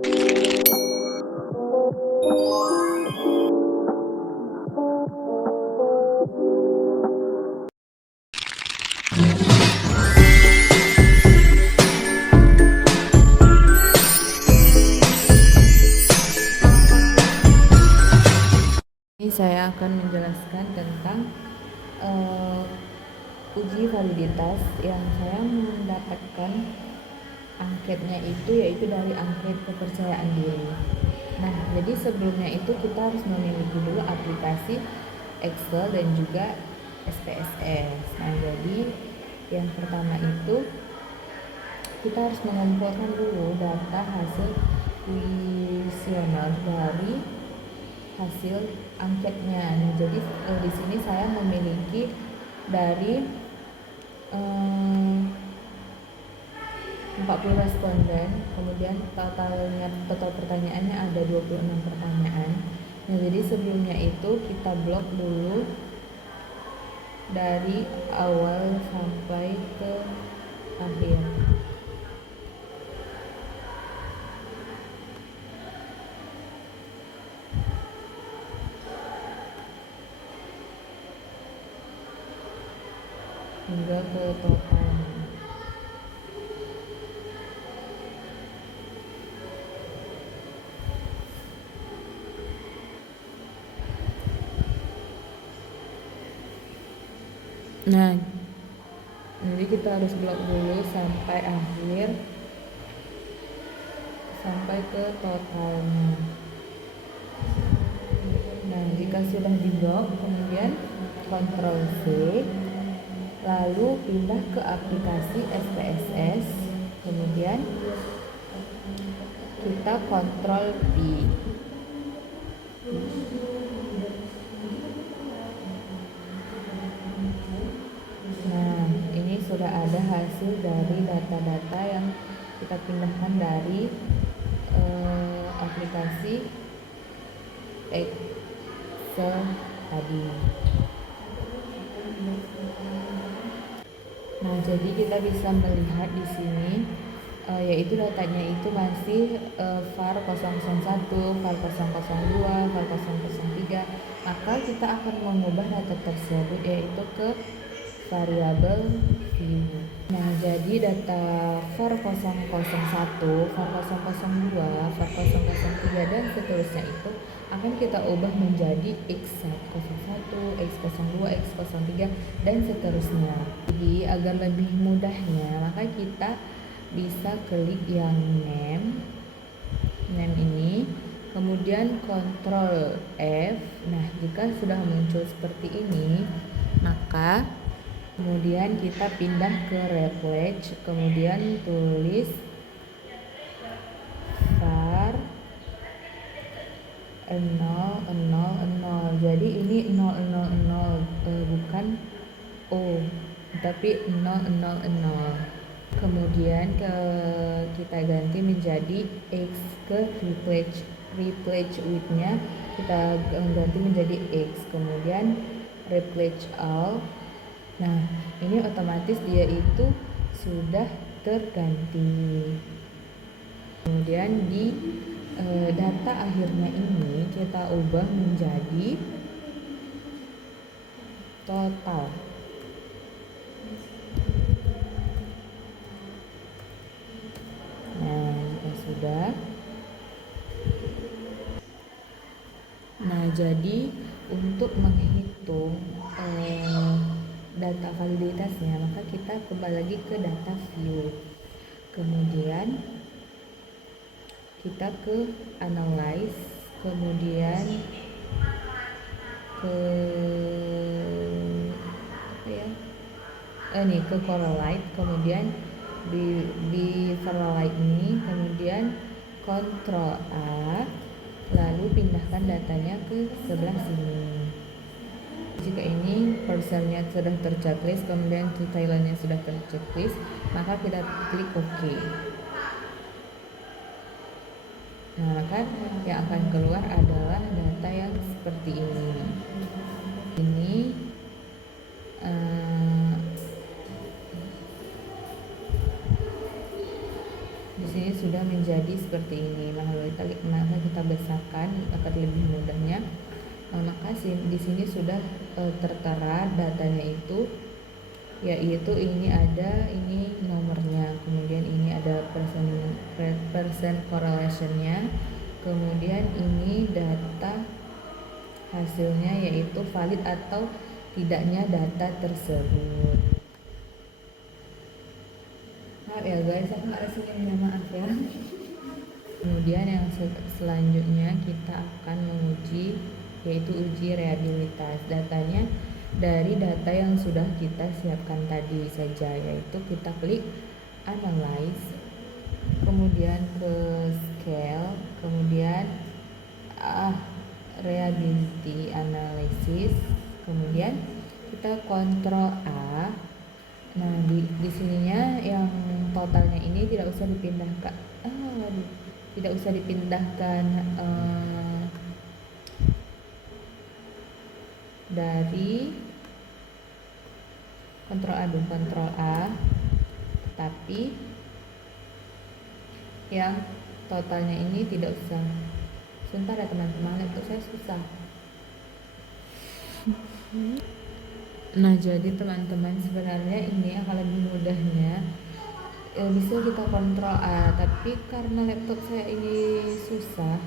Ini saya akan menjelaskan tentang uji validitas yang saya mendapatkan angketnya itu yaitu dari angket kepercayaan diri. Nah, jadi sebelumnya itu kita harus memiliki dulu aplikasi Excel dan juga SPSS. Nah, jadi yang pertama itu kita harus mengumpulkan dulu data hasil kuesioner dari hasil angketnya. Nah, jadi di sini saya memiliki dari 40 responden, kemudian total pertanyaannya ada 26 pertanyaan. Nah, jadi sebelumnya itu kita blok dulu dari awal sampai ke akhir. Hingga ke total. Nah, jadi kita harus blok dulu sampai akhir, sampai ke totalnya. Nah, jika sudah diblok, kemudian Ctrl C, lalu pindah ke aplikasi SPSS, kemudian kita Ctrl V. Nah, ini sudah ada hasil dari data-data yang kita pindahkan dari aplikasi Excel tadi. Nah, jadi kita bisa melihat di sini yaitu datanya itu masih var 001, var 002, var 003. Maka kita akan mengubah data tersebut yaitu ke variabel view. Nah, jadi data var 001, var 002, var 003 dan seterusnya itu akan kita ubah menjadi x101, x02, x03 dan seterusnya. Jadi agar lebih mudahnya, maka kita bisa klik yang name ini, kemudian Ctrl F. Nah, jika sudah muncul seperti ini, maka kemudian kita pindah ke replace, kemudian tulis var 000. Jadi ini 000 bukan O, tapi 000. Kemudian kita ganti menjadi X, ke replace with-nya kita ganti menjadi X, kemudian replace all. Nah, ini otomatis dia itu sudah terganti. Kemudian di data akhirnya ini kita ubah menjadi total. Nah, jika sudah. Nah, jadi untuk menghitung data validitasnya, maka kita kembali lagi ke data view. Kemudian kita ke analyze, kemudian ke ke correlate, kemudian di correlate ini, kemudian Ctrl A, lalu pindahkan datanya ke sebelah sini. Jika ini persennya sudah terchecklist, kemudian detailnya sudah terchecklist, maka kita klik OK. Nah, maka yang akan keluar adalah data yang seperti ini. Ini di sini sudah sudah menjadi seperti ini. Maka kita besarkan agar lebih mudahnya. Maka di sini sudah tertera datanya itu, yaitu ini ada ini nomornya, kemudian ini ada persen correlationnya, kemudian ini data hasilnya yaitu valid atau tidaknya data tersebut. Maaf ya guys, aku nggak senyumnya, maaf ya. Kemudian yang selanjutnya kita akan menguji, yaitu uji reliabilitas. Datanya dari data yang sudah kita siapkan tadi saja, yaitu kita klik analyze, kemudian ke scale, kemudian reliability analysis, kemudian kita kontrol A. Nah di sininya yang totalnya ini tidak usah dipindahkan, dari kontrol A, tetapi yang totalnya ini tidak usah. Sebentar ya teman-teman, laptop saya susah. Nah jadi teman-teman, sebenarnya ini akan lebih mudahnya bisa kita kontrol A, tapi karena laptop saya ini susah,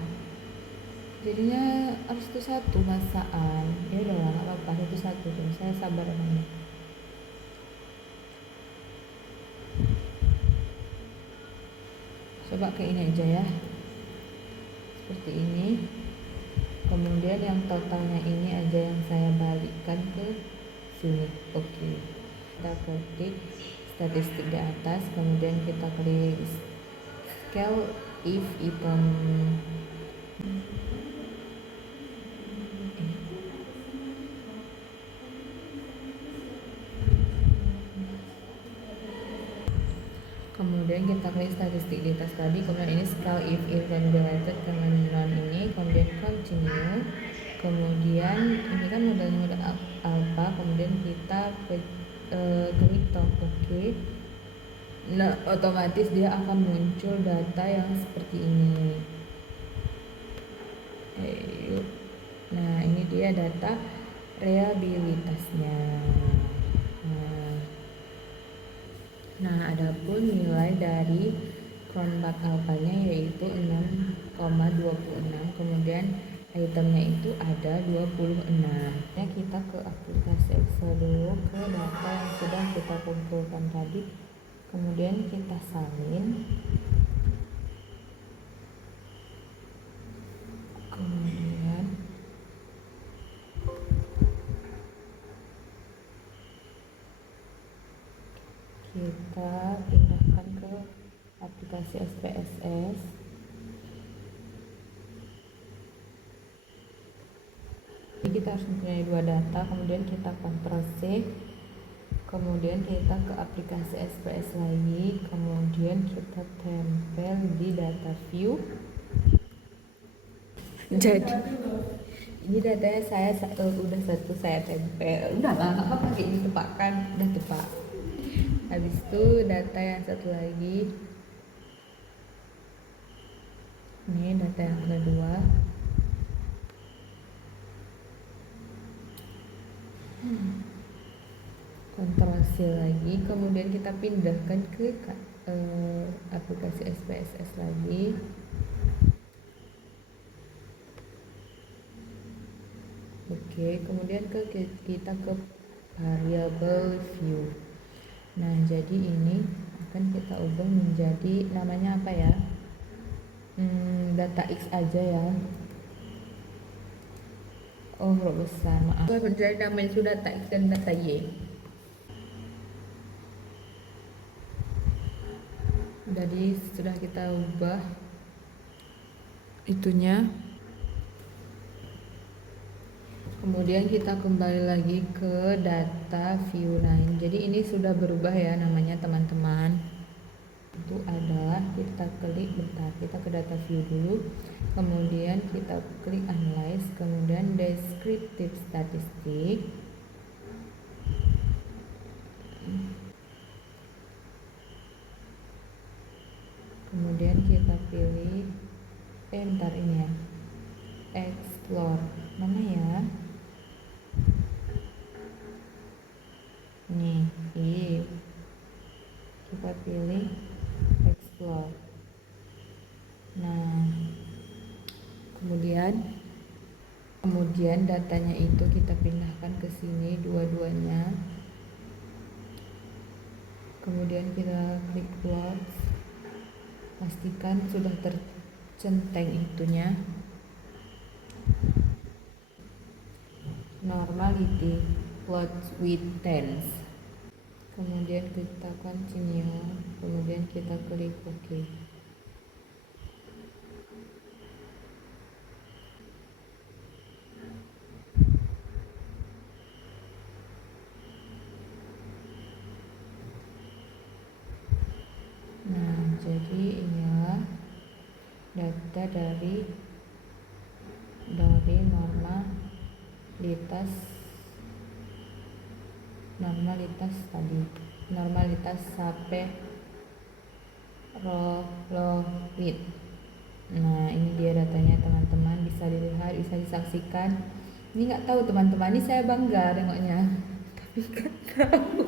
jadinya harus satu masaan. Ya udah lah, nggak apa-apa, satu tuh, saya sabar emangnya. Coba kayak ini aja ya, seperti ini. Kemudian yang totalnya ini aja yang saya balikkan ke sini. Oke. Kita klik statistik di atas, kemudian kita klik scale if item. Kemudian kita klik statistik di atas tadi, kemudian ini scale if event related, kemudian ini, kemudian continue, kemudian ini kan model alpha, kemudian kita klik top oke. Nah otomatis dia akan muncul data yang seperti ini. Nah ini dia data reliabilitasnya. Nah, adapun nilai dari Cronbach alpha-nya yaitu 6,26, kemudian itemnya itu ada 26. Ya, kita ke aplikasi Excel dulu, ke data yang sudah kita kumpulkan tadi, kemudian kita salin. Kemudian kita pindahkan ke aplikasi SPSS. Jadi kita harus mempunyai dua data, kemudian kita Ctrl C, kemudian kita ke aplikasi SPS lagi, kemudian kita tempel di data view. Jadi ini datanya saya udah satu saya tempel, udah lah apa pakai ini tepakan, udah tepak. Habis itu data yang satu lagi, ini data yang kedua. Ctrl C lagi, kemudian kita pindahkan ke aplikasi SPSS lagi. Oke, kemudian kita ke variable view. Nah, jadi ini akan kita ubah menjadi namanya apa ya? Data X aja ya. Oh, huruf besar, maaf. Jadi namanya itu data X dan data Y. Jadi sudah kita ubah itunya. Kemudian kita kembali lagi ke data view line. Jadi ini sudah berubah ya namanya teman-teman. Itu adalah kita klik, kita ke data view dulu, kemudian kita klik analyze, kemudian descriptive statistik, kemudian kita pilih bentar ini ya, explore mana ya, nih kita pilih explore. Nah kemudian datanya itu kita pindahkan ke sini dua-duanya, kemudian kita klik close, pastikan sudah tercenteng itunya, normality plot with tense, kemudian kita continue, kemudian kita klik OK. Nah jadi inilah data dari normalitas tadi, normalitas sampai rolowit. Nah ini dia datanya teman-teman, bisa dilihat, bisa disaksikan. Ini nggak tahu teman-teman, ini saya bangga tengoknya tapi kan tahu